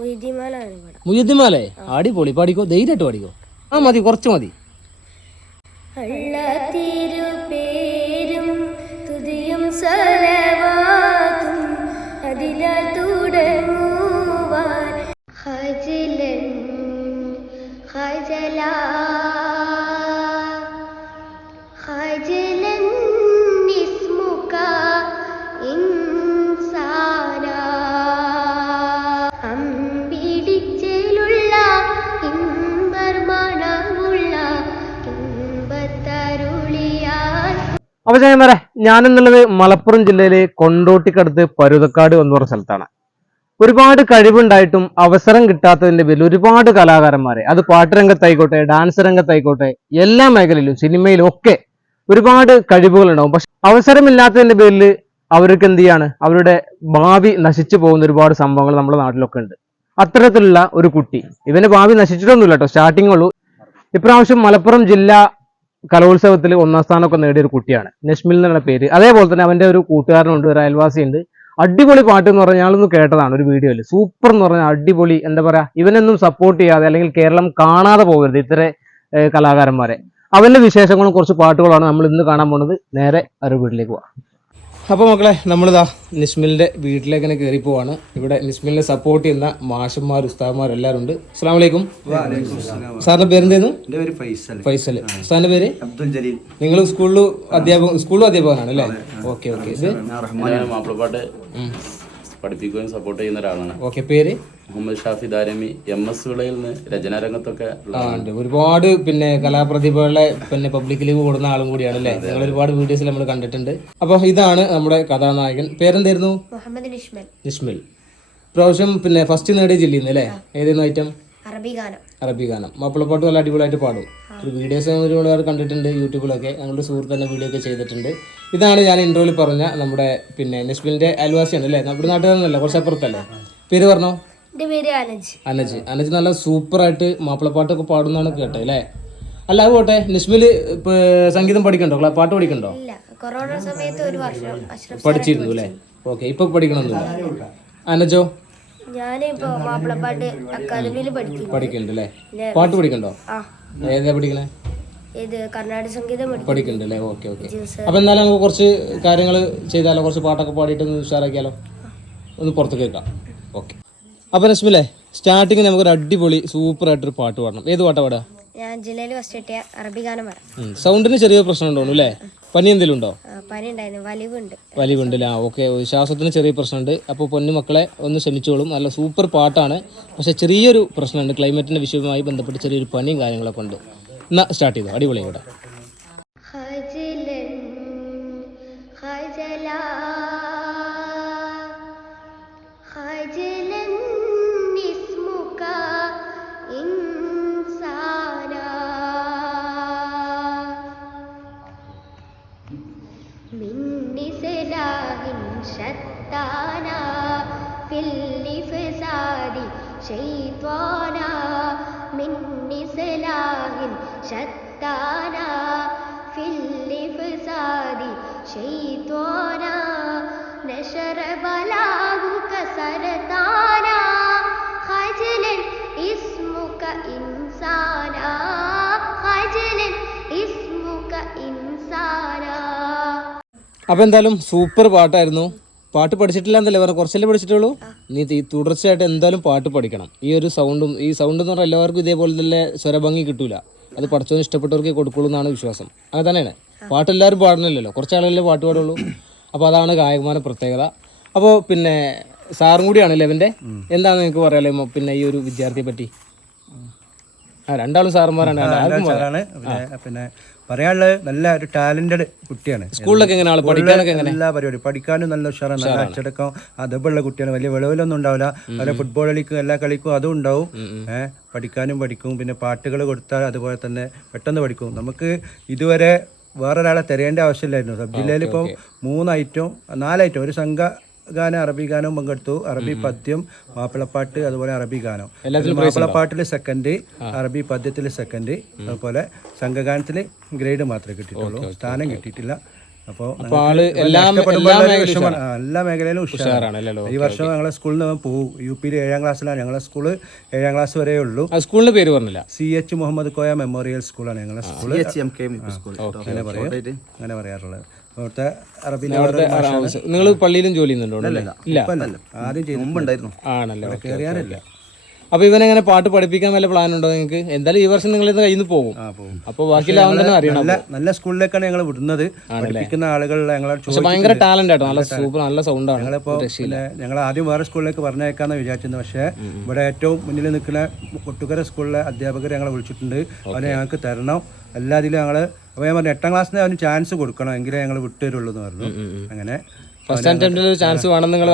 മുയ്യദ്ദിമാലേ അടിപൊളി. പാടിക്കോ, ധൈര്യമായിട്ട് പാടിക്കോ. ആ മതി, കുറച്ച് മതി. അപ്പൊ ഞാനെന്നുള്ളത് മലപ്പുറം ജില്ലയിലെ കൊണ്ടോട്ടിക്കടുത്ത് പരുതക്കാട് എന്ന് പറഞ്ഞ സ്ഥലത്താണ്. ഒരുപാട് കഴിവുണ്ടായിട്ടും അവസരം കിട്ടാത്തതിന്റെ പേരിൽ ഒരുപാട് കലാകാരന്മാരെ, അത് പാട്ട് രംഗത്തായിക്കോട്ടെ, ഡാൻസ് രംഗത്തായിക്കോട്ടെ, എല്ലാ മേഖലയിലും സിനിമയിലും ഒക്കെ ഒരുപാട് കഴിവുകളുണ്ടാവും. പക്ഷെ അവസരമില്ലാത്തതിന്റെ പേരിൽ അവർക്ക് എന്ത് ചെയ്യാണ്, അവരുടെ ഭാവി നശിച്ചു പോകുന്ന ഒരുപാട് സംഭവങ്ങൾ നമ്മുടെ നാട്ടിലൊക്കെ ഉണ്ട്. അത്തരത്തിലുള്ള ഒരു കുട്ടി, ഇവന്റെ ഭാവി നശിച്ചിട്ടൊന്നുമില്ല കേട്ടോ, സ്റ്റാർട്ടിങ് ഉള്ളൂ. ഇപ്രാവശ്യം മലപ്പുറം ജില്ലാ കലോത്സവത്തിൽ 1ാം സ്ഥാനമൊക്കെ നേടിയ ഒരു കുട്ടിയാണ്. നഷ്മിൽ എന്നുള്ള പേര്. അതേപോലെ തന്നെ അവന്റെ ഒരു കൂട്ടുകാരനുണ്ട്, ഒരു അയൽവാസിയുണ്ട്. അടിപൊളി പാട്ട് എന്ന് പറഞ്ഞാൽ ഞാളൊന്ന് കേട്ടതാണ് ഒരു വീഡിയോയിൽ. സൂപ്പർ എന്ന് പറഞ്ഞാൽ അടിപൊളി. എന്താ പറയാ, ഇവനൊന്നും സപ്പോർട്ട് ചെയ്യാതെ അല്ലെങ്കിൽ കേരളം കാണാതെ പോകരുത് ഇത്തരം കലാകാരന്മാരെ. അവന്റെ വിശേഷങ്ങളും കുറച്ച് പാട്ടുകളാണ് നമ്മൾ ഇന്ന് കാണാൻ പോകുന്നത്. നേരെ ഒരു വീട്ടിലേക്ക് പോവാം. അപ്പോൾ മക്കളെ, നമ്മളിതാ നിസ്മിലിന്റെ വീട്ടിലേക്ക് തന്നെ കയറി പോവാണ്. ഇവിടെ നിസ്മിലിനെ സപ്പോർട്ട് ചെയ്യുന്ന മാഷന്മാർ, ഉസ്താദ്മാർ എല്ലാവരും ഉണ്ട്. അസ്സലാമു അലൈക്കും. സാറിന്റെ പേരെന്തായിരുന്നു? ഫൈസൽ. ഉസ്താദിന്റെ പേര് അബ്ദുൽ ജലീൽ. നിങ്ങൾ സ്കൂളിലും അധ്യാപകനാണ് അല്ലേ? Okay okay. മാപ്പിളപ്പാട്ട് പഠിപ്പിക്കുകയും സപ്പോർട്ട് ചെയ്യുന്ന ഒരാളാണ്. ഓക്കെ. പേര് മുഹമ്മദ് ഷാഫി ദാരമി. MS വിളയിൽ നിന്ന് രചനാരംഗത്തൊക്കെ ഉണ്ട്. ഒരുപാട് പിന്നെ കലാപ്രതിഭകളെ പിന്നെ പബ്ലിക് ലീവ് കൊടുക്കുന്ന ആളും കൂടിയാണ് അല്ലേ? ഞങ്ങൾ ഒരുപാട് വീഡിയോസിൽ നമ്മൾ കണ്ടിട്ടുണ്ട്. അപ്പൊ ഇതാണ് നമ്മുടെ കഥാനായകൻ. പേരെന്തായിരുന്നു? നിഷ്മൽ. പ്രാവശ്യം പിന്നെ ഫസ്റ്റ് നേടിയ ജില്ലയിൽ നിന്ന് അല്ലേ? ഏതായിരുന്നു ഐറ്റം? അറബി ഗാനം. മാപ്പിളപ്പാട്ട് നല്ല അടിപൊളിയായിട്ട് പാടും. ഒരു വീഡിയോസ് ഒരുപാട് കണ്ടിട്ടുണ്ട് യൂട്യൂബിലൊക്കെ. ഞങ്ങളുടെ സുഹൃത്ത് തന്നെ വീഡിയോ ഒക്കെ ചെയ്തിട്ടുണ്ട്. ഇതാണ് ഞാൻ ഇൻട്രോയിൽ പറഞ്ഞ നമ്മുടെ പിന്നെ നിഷ്മിലിന്റെ അയൽവാസിയാണ് അല്ലേ? നമ്മുടെ നാട്ടുകാരനല്ല, കുറച്ച് അപ്പുറത്തല്ലേ? പേര് പറഞ്ഞോ? അനജ് നല്ല സൂപ്പറായിട്ട് മാപ്പിളപ്പാട്ടൊക്കെ പാടുന്നാണ് കേട്ടത് അല്ലേ? അല്ല അത് പോട്ടെ, നിഷ്മില് സംഗീതം പഠിക്കണ്ടോ? പാട്ട് പഠിക്കണ്ടോ? പഠിച്ചിരുന്നു അല്ലേ? ഓക്കെ. ഇപ്പൊ പഠിക്കണമെന്നില്ല. അനജോ? പഠിക്കുന്നുണ്ട് അല്ലേ? പാട്ട് പഠിക്കണ്ടോ? ഏതാ പഠിക്കണേ? പഠിക്കുന്നുണ്ട് അല്ലേ? Okay okay. അപ്പൊ എന്നാലും നമുക്ക് കുറച്ച് കാര്യങ്ങൾ ചെയ്താലോ? കുറച്ച് പാട്ടൊക്കെ പാടിയിട്ട് ഒന്ന് ഉഷാറാക്കിയാലോ? ഒന്ന് പുറത്ത് കേൾക്കാം. ഓക്കെ. അപ്പൊ നസ്മിലേ, സ്റ്റാർട്ടിങ് നമുക്കൊരു അടിപൊളി സൂപ്പർ ആയിട്ടൊരു പാട്ട് പാടണം. ഏത് പാട്ടാ പാടാ? സൗണ്ടിന് ചെറിയ പ്രശ്നം ഉണ്ടോ അല്ലേ? പനി എന്തെങ്കിലും ഉണ്ടോ? വലിവുണ്ട് അല്ലേ? ഓക്കെ. ശ്വാസത്തിന് ചെറിയ പ്രശ്നമുണ്ട്. അപ്പോൾ പൊന്നു മക്കളെ ഒന്ന് ക്ഷമിച്ചോളും. നല്ല സൂപ്പർ പാട്ടാണ്. പക്ഷെ ചെറിയൊരു പ്രശ്നമുണ്ട്, ക്ലൈമറ്റിന്റെ വിഷയവുമായി ബന്ധപ്പെട്ട് ചെറിയൊരു പനിയും കാര്യങ്ങളൊക്കെ ഉണ്ട്. എന്നാ സ്റ്റാർട്ട് ചെയ്തോ. അടിപൊളി. ഇവിടെ അപ്പൊ എന്തായാലും സൂപ്പർ പാട്ടായിരുന്നു. പാട്ട് പഠിച്ചിട്ടില്ല എന്നല്ലേ പറഞ്ഞ? കുറച്ചല്ലേ പഠിച്ചിട്ടുള്ളൂ. നീ തുടർച്ചയായിട്ട് എന്തായാലും പാട്ട് പഠിക്കണം. ഈ ഒരു സൗണ്ടും, ഈ സൗണ്ട് എന്ന് പറഞ്ഞാൽ എല്ലാവർക്കും ഇതേപോലെ തന്നെ സ്വരഭംഗി കിട്ടൂല. അത് പഠിച്ചവന് ഇഷ്ടപ്പെട്ടവർക്ക് കൊടുക്കുള്ളൂ എന്നാണ് വിശ്വാസം. അങ്ങനെ തന്നെയാണ്. പാട്ട് എല്ലാവരും പാടുന്നില്ലല്ലോ, കുറച്ചാളല്ലേ പാട്ട് പാടുള്ളൂ. അപ്പോൾ അതാണ് ഗായകന്മാരുടെ പ്രത്യേകത. അപ്പോൾ പിന്നെ സാറും കൂടിയാണല്ലേ ഇവൻ്റെ? എന്താണ് നിങ്ങൾക്ക് പറയാല്ലേ പിന്നെ ഈ ഒരു വിദ്യാർത്ഥിയെ പറ്റി? രണ്ടാളും സാറന്മാരാണ്. പിന്നെ പറയാനുള്ളത് നല്ല ഒരു ടാലന്റഡ് കുട്ടിയാണ്. സ്കൂളിലൊക്കെ എങ്ങനെയാണ് പഠിക്കാനൊക്കെ? എല്ലാ പരിപാടി പഠിക്കാനും നല്ല ഉഷാറാണ്, നല്ല അച്ചടക്കം അതേപോലുള്ള കുട്ടിയാണ്. വലിയ വിളവിലൊന്നും ഉണ്ടാവില്ല. അവരെ ഫുട്ബോൾ കളിക്കും, എല്ലാ കളിക്കും അതും ഉണ്ടാവും. പഠിക്കാനും പഠിക്കും. പിന്നെ പാട്ടുകൾ കൊടുത്താൽ അതുപോലെ തന്നെ പെട്ടെന്ന് പഠിക്കും. നമുക്ക് ഇതുവരെ വേറൊരാളെ തിരയേണ്ട ആവശ്യമില്ലായിരുന്നു. സബ് ജില്ലയിൽ ഇപ്പം 4 ഐറ്റം ഒരു സംഘ ഗാനം, അറബി ഗാനവും പങ്കെടുത്തു. അറബി പദ്യം, മാപ്പിളപ്പാട്ട്, അതുപോലെ അറബി ഗാനം. മാപ്പിളപ്പാട്ടിൽ സെക്കൻഡ്, അറബി പദ്യത്തിൽ സെക്കൻഡ്, അതുപോലെ സംഘഗാനത്തിൽ ഗ്രേഡ് മാത്രമേ കിട്ടിയിട്ടുള്ളൂ, സ്ഥാനം കിട്ടിയിട്ടില്ല. അപ്പോൾ ആള് എല്ലാ മേഖലയിലും ഉഷാറാണ്. ഈ വർഷം ഞങ്ങളെ സ്കൂളിൽ നിന്ന് പോകും. UP-യിൽ 7ാം ക്ലാസ്സിലാണ്. ഞങ്ങളെ സ്കൂള് 7ാം ക്ലാസ് വരെ ഉള്ളൂ. സ്കൂളിന്റെ പേര് പറഞ്ഞില്ല. CH മുഹമ്മദ് കോയ മെമ്മോറിയൽ സ്കൂളാണ് ഞങ്ങളെ സ്കൂള്. അങ്ങനെ പറയാറുള്ളത്. അവിടുത്തെ നിങ്ങൾ പള്ളിയിലും ജോലി ചെയ്യുന്നുണ്ടോ? ഇല്ല, ആദ്യം ചെയ്യുന്നുണ്ടായിരുന്നു. ആണല്ലോ, കയറിയാറില്ല. അപ്പൊ ഇവനെങ്ങനെ പാട്ട് പഠിപ്പിക്കാൻ വല്ല പ്ലാൻ ഉണ്ടോ നിങ്ങൾക്ക്? എന്തായാലും ഈ വർഷം നിങ്ങൾ കയ്യിൽ നിന്ന് പോകും. അപ്പൊ ബാക്കിയുള്ള തന്നെ അറിയണം. നല്ല സ്കൂളിലേക്കാണ് ഞങ്ങൾ വിടുന്നത്. പഠിപ്പിക്കുന്ന ആളുകൾ പക്ഷെ ഭയങ്കര ടാലന്റ് ആട്ടോ, നല്ല സൂപ്പർ, നല്ല സൗണ്ട് ആണ്. ഞങ്ങൾ ആദ്യം വേറെ സ്കൂളിലേക്ക് പറഞ്ഞേക്കാന്ന് വിചാരിച്ചിരുന്നു. പക്ഷേ ഇവിടെ ഏറ്റവും മുന്നിൽ നിൽക്കുന്ന കൊട്ടുകര സ്കൂളിലെ അധ്യാപകർ ഞങ്ങളെ വിളിച്ചിട്ടുണ്ട്. അവരെ ഞങ്ങൾക്ക് തരണം. എല്ലാത്തിലും ഞങ്ങള് അപ്പോൾ ഞാൻ പറഞ്ഞു 8ാം ക്ലാസ്സിന് അവന് ചാൻസ് കൊടുക്കണം, എങ്കിലേ ഞങ്ങൾ വിട്ടുതരുള്ളൂ എന്ന് പറഞ്ഞു. അങ്ങനെ ഫസ്റ്റ് അറ്റംപ്റ്റിൽ ഒരു ചാൻസ് വേണം നിങ്ങൾ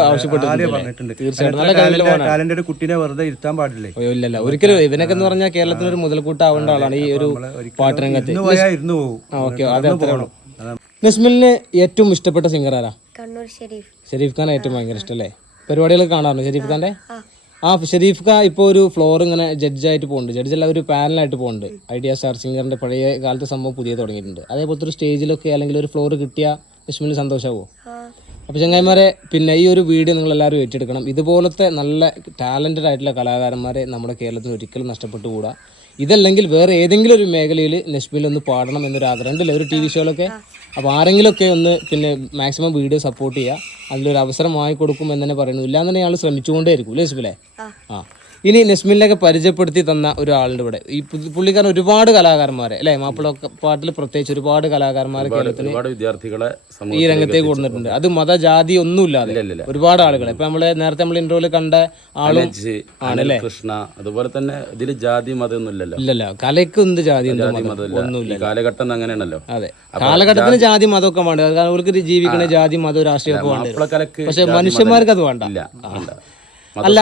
പറഞ്ഞിട്ടുണ്ട്. തീർച്ചയായിട്ടും ടാലന്റഡ് കുട്ടീനെ വെറുതെ ഇരുത്താൻ പാടില്ലേ? ഇല്ലല്ല, ഒരിക്കലും. ഇവനൊക്കെ എന്ന് പറഞ്ഞാൽ കേരളത്തിൽ ഒരു മുതൽക്കൂട്ടാവേണ്ട ആളാണ് ഈ ഒരു പാട്ട് രംഗത്ത്. ഇരുന്ന് പോകും. ഓക്കെ, അതെ, അത്രേ ഉള്ളൂ. നസ്മിലിന് ഏറ്റവും ഇഷ്ടപ്പെട്ട സിംഗർ ആരാ? ഷെരീഫ് ഖാൻ ഏറ്റവും ഭയങ്കര ഇഷ്ടല്ലേ? പരിപാടികളൊക്കെ കാണാറുണ്ട് ഷെരീഫ് ഖാന്റെ? ഷെരീഫ് ഖാൻ ഇപ്പോൾ ഒരു ഫ്ലോർ ഇങ്ങനെ ജഡ്ജായിട്ട് പോകുന്നുണ്ട്. ജഡ്ജല്ല, ഒരു പാനലായിട്ട് പോകുന്നുണ്ട്. ഐഡിയ സ്റ്റാർ സിംഗറിന്റെ പഴയ കാലത്തെ സംഭവം പുതിയ തുടങ്ങിയിട്ടുണ്ട്. അതേപോലത്തെ ഒരു സ്റ്റേജിലൊക്കെ അല്ലെങ്കിൽ ഒരു ഫ്ലോർ കിട്ടിയ നസ്മിലിന് സന്തോഷമാവോ? അപ്പോൾ ചങ്ങായിമാരെ, പിന്നെ ഈ ഒരു വീഡിയോ നിങ്ങൾ എല്ലാവരും ഏറ്റെടുക്കണം. ഇതുപോലത്തെ നല്ല ടാലൻറ്റഡ് ആയിട്ടുള്ള കലാകാരന്മാരെ നമ്മുടെ കേരളത്തിന് ഒരിക്കലും നഷ്ടപ്പെട്ടുകൂടാ. ഇതല്ലെങ്കിൽ വേറെ ഏതെങ്കിലും ഒരു മേഖലയിൽ നസ്മിൽ ഒന്ന് പാടണം എന്നൊരു ആഗ്രഹം ഉണ്ടല്ലേ, ഒരു TV ഷോയിലൊക്കെ. അപ്പോൾ ആരെങ്കിലുമൊക്കെ ഒന്ന് പിന്നെ മാക്സിമം വീഡിയോ സപ്പോർട്ട് ചെയ്യുക. അതിലൊരു അവസരം വാങ്ങിക്കൊടുക്കും എന്ന് തന്നെ പറയുന്നു. ഇല്ലാന്ന് തന്നെ അയാൾ ശ്രമിച്ചുകൊണ്ടേ ആയിരിക്കും അല്ലേ നസ്മിലെ? ഇനി നസ്മിലിനൊക്കെ പരിചയപ്പെടുത്തി തന്ന ഒരാളുടെ ഇവിടെ ഈ പുള്ളിക്കാരൻ ഒരുപാട് കലാകാരന്മാരെ അല്ലെ, മാപ്പിളപ്പാട്ടിൽ പ്രത്യേകിച്ച് ഒരുപാട് കലാകാരന്മാരെ കേരളത്തിന് വിദ്യാർത്ഥികളെ ഈ രംഗത്തേക്ക് കൊണ്ടുവന്നിട്ടുണ്ട്. അത് മത ജാതി ഒന്നുമില്ലാതെ ഒരുപാട് ആളുകളെ. ഇപ്പൊ നേരത്തെ നമ്മൾ ഇന്റർവ്യൂല് കണ്ട ആളും ആണല്ലേ കൃഷ്ണ, അതുപോലെ തന്നെ ഇതിൽ ജാതി മതം ഒന്നുമില്ലല്ലോ. ഇല്ലല്ലോ, കലയ്ക്ക് എന്ത് ജാതി ഒന്നുമില്ല. കാലഘട്ടം അങ്ങനെയാണല്ലോ. അതെ, കാലഘട്ടത്തിന് ജാതി മതമൊക്കെ വേണ്ട. കാരണം അവർക്ക് ജീവിക്കണ ജാതി മതവും രാഷ്ട്രീയമൊക്കെ വേണ്ട. പക്ഷെ മനുഷ്യന്മാർക്ക് അത് വേണ്ട. അല്ല,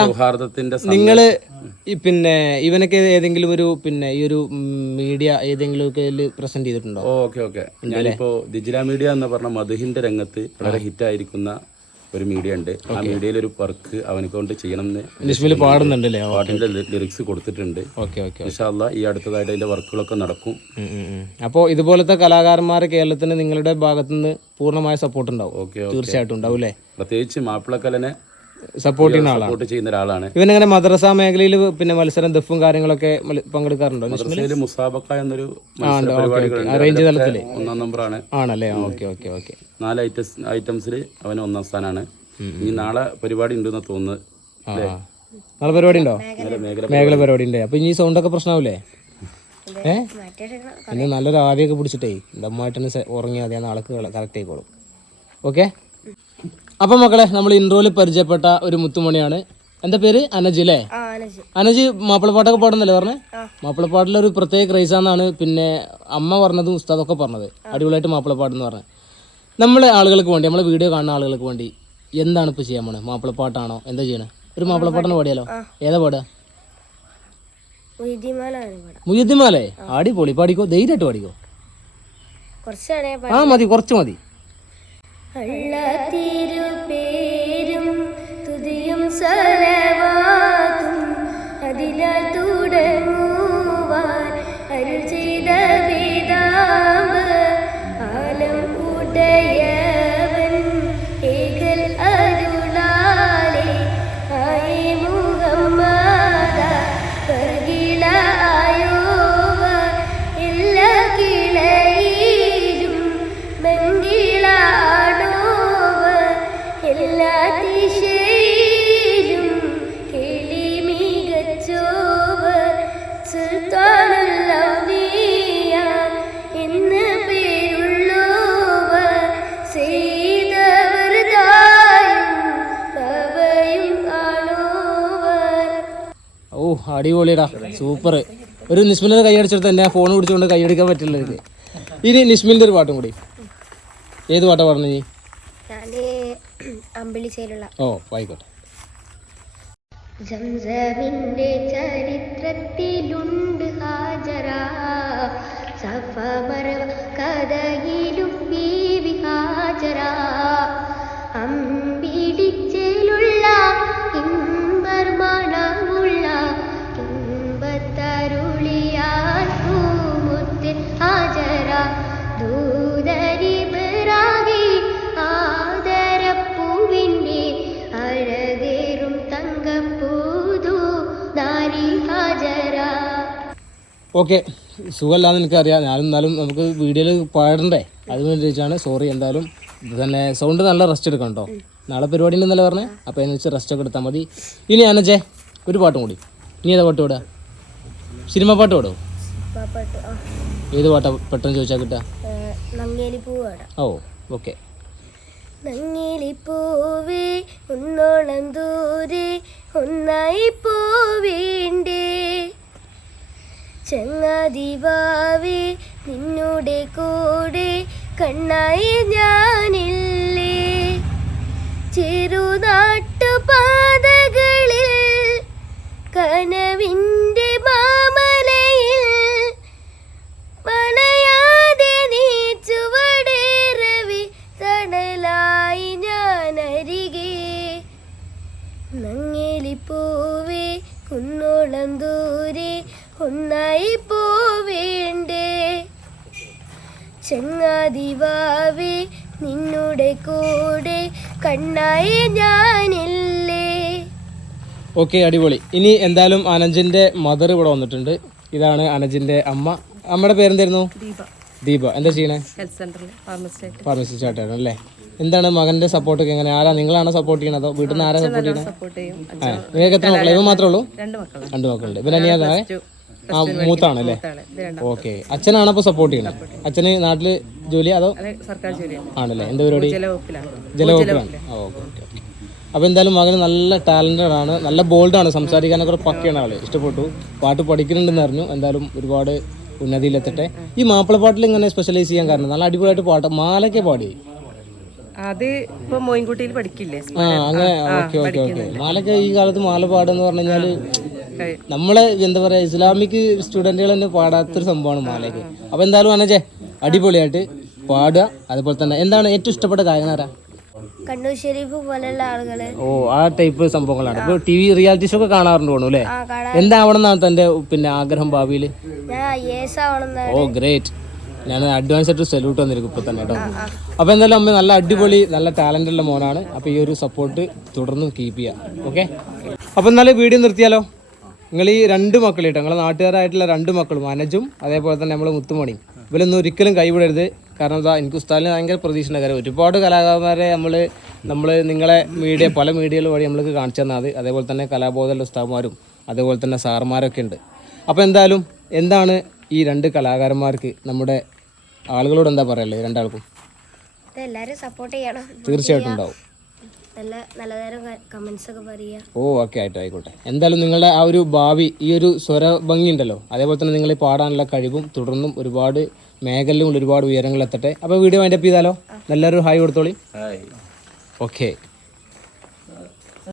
നിങ്ങള് പിന്നെ ഇവനൊക്കെ ഏതെങ്കിലും ഒരു പിന്നെ ഈ ഒരു മീഡിയ ഏതെങ്കിലും ഒക്കെ പ്രസന്റ് ചെയ്തിട്ടുണ്ടോ? ഓക്കെ. ഞാനിപ്പോ ദിജില മീഡിയ എന്ന് പറഞ്ഞ മധുഹിന്റെ രംഗത്ത് വളരെ ഹിറ്റ് ആയിരിക്കുന്ന ഒരു മീഡിയ ഉണ്ട്. ആ മീഡിയയിൽ ഒരു വർക്ക് അവനെ കൊണ്ട് ചെയ്യണമെന്ന് പാടുന്നുണ്ടല്ലേ? പാട്ടിന്റെ ലിറിക്സ് കൊടുത്തിട്ടുണ്ട്. ഇൻഷാ അല്ലാഹ് ഈ അടുത്തതായിട്ട് അതിന്റെ വർക്കുകളൊക്കെ നടക്കും. അപ്പോൾ ഇതുപോലത്തെ കലാകാരന്മാരെ കേരളത്തിന് നിങ്ങളുടെ ഭാഗത്തുനിന്ന് പൂർണ്ണമായ സപ്പോർട്ട് ഉണ്ടാവും? തീർച്ചയായിട്ടും ഉണ്ടാവും അല്ലേ? പ്രത്യേകിച്ച് മാപ്പിളക്കലനെ സപ്പോർട്ട് ചെയ്യുന്ന ഒരാളാണ്. ഇവനങ്ങനെ മദ്രസ മേഖലയിൽ പിന്നെ മത്സരം ദഫും കാര്യങ്ങളൊക്കെ പങ്കെടുക്കാറുണ്ടോ? മുസാബക്ക എന്നൊരു അറേഞ്ച് തലത്തില് 1ാം നമ്പറാണ്. ആണല്ലേ? ഓക്കെ. 4 ഐറ്റംസിൽ അവന് 1ാം സ്ഥാനാണ്. ഈ നാളെ പരിപാടി ഉണ്ടെന്ന് തോന്നുന്നത്. നാളെ പരിപാടി ഉണ്ടോ? മേഖല പരിപാടി ഉണ്ട്. അപ്പൊ ഇനി സൗണ്ടൊക്കെ പ്രശ്നമാവില്ലേ? പിന്നെ നല്ലൊരു ആവിയൊക്കെ പിടിച്ചിട്ടേ ദമ്മായിട്ടൊന്ന് ഉറങ്ങിയാൽ മതി, നാളെ കറക്റ്റ് ആയിക്കോളും. ഓക്കെ. അപ്പം മക്കളെ, നമ്മൾ ഇൻട്രോയിൽ പരിചയപ്പെട്ട ഒരു മുത്തുമണിയാണ്. എന്താ പേര്? അനജ് അല്ലേ? അനജ് മാപ്പിളപ്പാട്ടൊക്കെ പാടുന്നല്ലേ പറഞ്ഞേ? മാപ്പിളപ്പാട്ടിലൊരു പ്രത്യേക ക്രൈസാന്നാണ് പിന്നെ അമ്മ പറഞ്ഞതും ഉസ്താദൊക്കെ പറഞ്ഞത്. അടിപൊളിയായിട്ട് മാപ്പിളപ്പാട്ടെന്ന് പറഞ്ഞത്. നമ്മളെ ആളുകൾക്ക് വേണ്ടി, നമ്മളെ വീഡിയോ കാണുന്ന ആളുകൾക്ക് വേണ്ടി എന്താണ് ഇപ്പോൾ ചെയ്യാൻ പോണേ? മാപ്പിളപ്പാട്ടാണോ? എന്താ ചെയ്യണേ? ഒരു മാപ്പിളപ്പാട്ടിനെ പാടിയാലോ? ഏതാ പാടുക? മുയ്യദ്ദിമാലേ? അടിപൊളി, പാടിക്കോ, ധൈര്യമായിട്ട് പാടിക്കോ. മതി, കുറച്ച് മതി. തിരുപേരും തുതിയും സലവാതും അതിലാൽ തുടങ്ങുവാൻ അരുൾ ചെയ്ത വേദാമ്പ ആലം ഉടയവൻ ഏകൽ അരുളാലെ ആയേ മുഹമ്മദ പർഗിള ആയോവ എല്ലാ കിളയിലും മംഗിള അടിപൊളിയടാ, സൂപ്പർ. ഒരു നിസ്മിലിന്റെ കൈ അടിച്ചെടുത്ത് എന്നെ ഫോൺ പിടിച്ചുകൊണ്ട് കൈ അടിക്കാൻ പറ്റില്ല. ഇനി നിസ്മിലിന്റെ ഒരു പാട്ടും കൂടി. ഏത് പാട്ടാ പറഞ്ഞു നീ? ഓ, ആയിക്കോട്ടെ. സംസമിന്റെ ചരിത്രത്തിലുണ്ട് ഹാജറ, സഫ മർവ കഥയിലും ബീവി ഹാജറ, അമ്പിടിച്ചേലുള്ള ഇമ്പർമണമുള്ള ഇമ്പത്തരുളിയാൽ പൂമുത്ത് ഹാജറ, ദൂതരിബ്രാഹിം ഓക്കെ, സുഖമല്ലാന്ന് എനിക്കറിയാം. ഞാനും എന്നാലും നമുക്ക് വീഡിയോയിൽ പാടണ്ടേ, അതിന് വേണ്ടിയിട്ടാണ്. സോറി. എന്തായാലും ഇത് തന്നെ സൗണ്ട് നല്ല റെസ്റ്റ് എടുക്കണം കേട്ടോ. നാളെ പരിപാടി ഉണ്ടെന്നല്ലേ പറഞ്ഞത്, അപ്പോൾ അതിന് വെച്ച് റെസ്റ്റ് ഒക്കെ എടുത്താൽ മതി. ഇനി അനജേ ഒരു പാട്ടും കൂടി. ഇനി ഏതാ പാട്ട് പാടുക? സിനിമ പാട്ട് പാടുമോ? ഏത് പാട്ടാ പെട്ടെന്ന് ചോദിച്ചാൽ കിട്ടുക? ഓ ഓക്കെ. നങ്ങിലിപ്പൂവേ ഒന്നോളം ദൂരെ ഒന്നായി പോവേണ്ടേ, ചങ്ങാതിവാവേ നിന്നോടെ കൂടെ കണ്ണായി ഞാനില്ലേ, ചെറുനാട്ടുപാതകളിൽ കനവിൻ്റെ മാമലയിൽ വളയാതെ നീ ചുവടേറവി തണലായി ഞാനരികെ, നങ്ങേലിപ്പൂവേ കുന്നോളം ദൂരെ ഒന്നായി പോവേണ്ടേ, ചങ്ങാതിവാവേ നിന്നുടെ കൂടെ കണ്ണായി ഞാനില്ലേ. ഓക്കെ, അടിപൊളി. ഇനി എന്തായാലും അനജിന്റെ മദർ ഇവിടെ വന്നിട്ടുണ്ട്. ഇതാണ് അനജിന്റെ അമ്മ. അമ്മയുടെ പേരെന്തായിരുന്നു? ദീപ. എന്താ ചെയ്യണേ? ഫാർമസിസ്റ്റ് ആയിട്ടാണ് അല്ലേ? എന്താണ് മകന്റെ സപ്പോർട്ടൊക്കെ എങ്ങനെ? ആരാ, നിങ്ങളാണോ സപ്പോർട്ട് ചെയ്യണത് അതോ വീട്ടിൽ നിന്ന് ആരാ സപ്പോർട്ട് ചെയ്യണത്? നിങ്ങൾക്ക് എത്ര മക്കളെ? ഇവ മാത്രമേ ഉള്ളൂ? 2 മക്കളുണ്ട്. ഇവൻ അനിയതാണ്? ആ, മൂത്താണല്ലേ? ഓക്കെ. അച്ഛനാണ് അപ്പോൾ സപ്പോർട്ട് ചെയ്യണത്? അച്ഛന് നാട്ടില് ജോലി അതോ? ആണല്ലേ? എന്ത് പരിപാടി? ജലവകുപ്പിലാണ്. Okay okay. അപ്പോൾ എന്തായാലും മകന് നല്ല ടാലൻറ്റഡ് ആണ്, നല്ല ബോൾഡാണ്, സംസാരിക്കാനൊക്കെ പക്കയാണ് ആള്. ഇഷ്ടപ്പെട്ടു. പാട്ട് പഠിക്കുന്നുണ്ടെന്ന് അറിഞ്ഞു. എന്തായാലും ഒരുപാട് ഉന്നതിയിലെത്തട്ടെ. ഈ മാപ്പിളപ്പാട്ടിൽ ഇങ്ങനെ സ്പെഷ്യലൈസ് ചെയ്യാൻ കാരണം നല്ല അടിപൊളിയായിട്ട് പാട്ട് മാലയ്ക്ക് പാടി. അത് ഇപ്പൊ മോയിൻകുട്ടിയിൽ പഠിക്കില്ലേ? ആ, അങ്ങനെ. Okay okay okay. മാലയ്ക്ക് ഈ കാലത്ത് മാല പാടുന്ന് പറഞ്ഞു കഴിഞ്ഞാല് നമ്മളെ എന്താ പറയാ, ഇസ്ലാമിക് സ്റ്റുഡന്റുകൾ തന്നെ പാടാത്തൊരു സംഭവമാണ് മാലയ്ക്ക്. അപ്പൊ എന്തായാലും അനജെ അടിപൊളിയായിട്ട് പാടുക. അതുപോലെ തന്നെ എന്താണ് ഏറ്റവും ഇഷ്ടപ്പെട്ട ഗായകനാരാ? കണ്ണൂർ ഷെരീഫ് പോലെയുള്ള ആളുകള്. ഓ, ആ ടൈപ്പ് സംഭവങ്ങളാണ്. ഇപ്പൊ ടി വി റിയാലിറ്റി ഷോ ഒക്കെ കാണാറുണ്ട് തോന്നുന്നു അല്ലേ? എന്താവണമെന്നാണ് തന്റെ പിന്നെ ആഗ്രഹം ഭാവിയില്? ഓ ഗ്രേറ്റ്. ഞാൻ അഡ്വാൻസ് ആയിട്ട് സല്യൂട്ട് വന്നിരിക്കും ഇപ്പൊ തന്നെ കേട്ടോ. അപ്പൊ എന്തായാലും അമ്മ നല്ല അടിപൊളി നല്ല ടാലന്റ് ഉള്ള മോനാണ്. അപ്പൊ ഈ ഒരു സപ്പോർട്ട് തുടർന്നും കീപ്പ് ചെയ്യാം. ഓക്കെ. അപ്പൊ എന്നാലും വീഡിയോ നിർത്തിയാലോ? നിങ്ങൾ ഈ 2 മക്കളെ കേട്ടോ, നിങ്ങളെ നാട്ടുകാരായിട്ടുള്ള 2 മക്കളും അനജും അതേപോലെ തന്നെ നമ്മളെ മുത്തുമണിയും, ഇവരൊന്നും ഒരിക്കലും കൈവിടരുത്. കാരണം എന്താ, എനിക്ക് ഉസ്താദിന് ഭയങ്കര പ്രതീക്ഷയുണ്ട്. കാര്യം ഒരുപാട് കലാകാരന്മാരെ നമ്മൾ നിങ്ങളെ പല മീഡിയകൾ വഴി നമ്മൾക്ക് കാണിച്ചു തന്നാൽ മതി. അതേപോലെ തന്നെ കലാബോധമുള്ള ഉസ്താദ്മാരും അതേപോലെ തന്നെ സാർമാരൊക്കെ ഉണ്ട്. അപ്പോൾ എന്തായാലും എന്താണ് ഈ 2 കലാകാരന്മാർക്ക് നമ്മുടെ ആളുകളോട് എന്താ പറയല്ലേ? 2 ആൾക്കും എല്ലാവരും സപ്പോർട്ട് ചെയ്യണം. തീർച്ചയായിട്ടും ഉണ്ടാവും. നല്ലതരം കമന്റ്സ് ഒക്കെ പറയാ. ഓ ഓക്കെ, ആയിക്കോട്ടെ. എന്തായാലും നിങ്ങളുടെ ആ ഒരു ഭാവി, ഈ ഒരു സ്വര ഭംഗി ഉണ്ടല്ലോ, അതേപോലെ തന്നെ നിങ്ങൾ പാടാനുള്ള കഴിവും തുടർന്നും ഒരുപാട് മേഖലകളിൽ ഒരുപാട് ഉയരങ്ങൾ എത്തട്ടെ. അപ്പോൾ വീഡിയോ വൈൻഡപ്പ് ചെയ്താലോ? നല്ലൊരു ഹായ് കൊടുത്തോളി. ഓക്കെ.